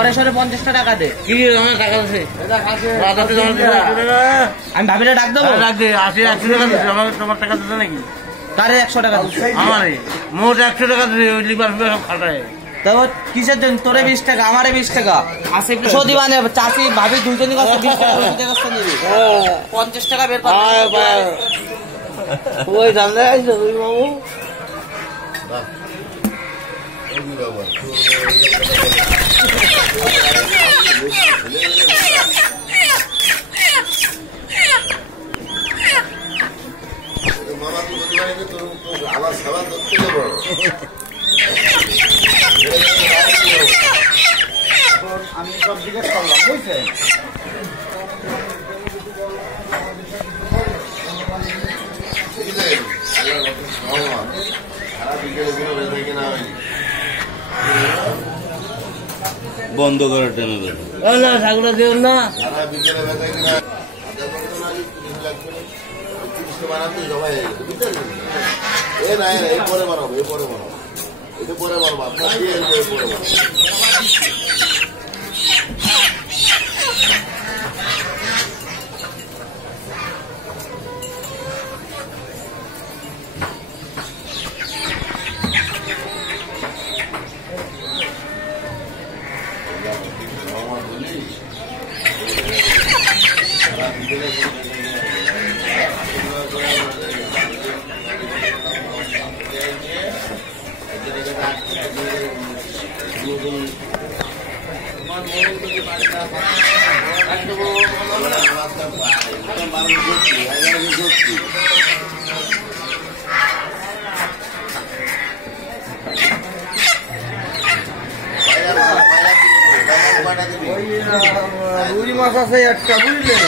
জ্বরে সরে 50টা টাকা দে। কি আমার টাকা আছে? আমি ভাবিটা ডাক দেবো। ডাক দে, 80 100 টাকা দিচ্ছি। তোমার টাকা দিতে নাকি? তারে 100 টাকা দিচ্ছি। আমারে মোট 100 টাকা দিচ্ছি। ওই লিভার ফিভার সব খাটায়। তো কিসের জন্য? তোরে 20 টাকা, আমারে 20 টাকা। সদি মানে চাচি ভাবি দুইজনই কাছে 20 টাকা নিবি। 50 টাকা বের কর। ওই জানলে আইছো তুই বাবু? মামা তুই আবার সাবান ধরতে যাবো। আমি সব জিজ্ঞেস করলাম, বুঝছেন? বন্ধ করে টেনে দেবে না ঠাকুরা দেব না। সারা বিকেলে বেঁধে কিনা বানাতে সবাই এ না এই পরে বানাবো, এই পরে বানাবো, এটা পরে বানাবো, আপনার দিয়ে এই পরে বানাবো। রুই মাছ আছে একটা, বুঝলেন?